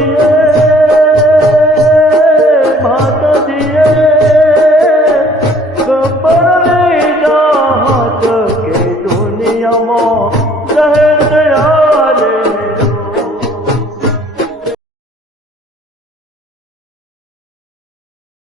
이.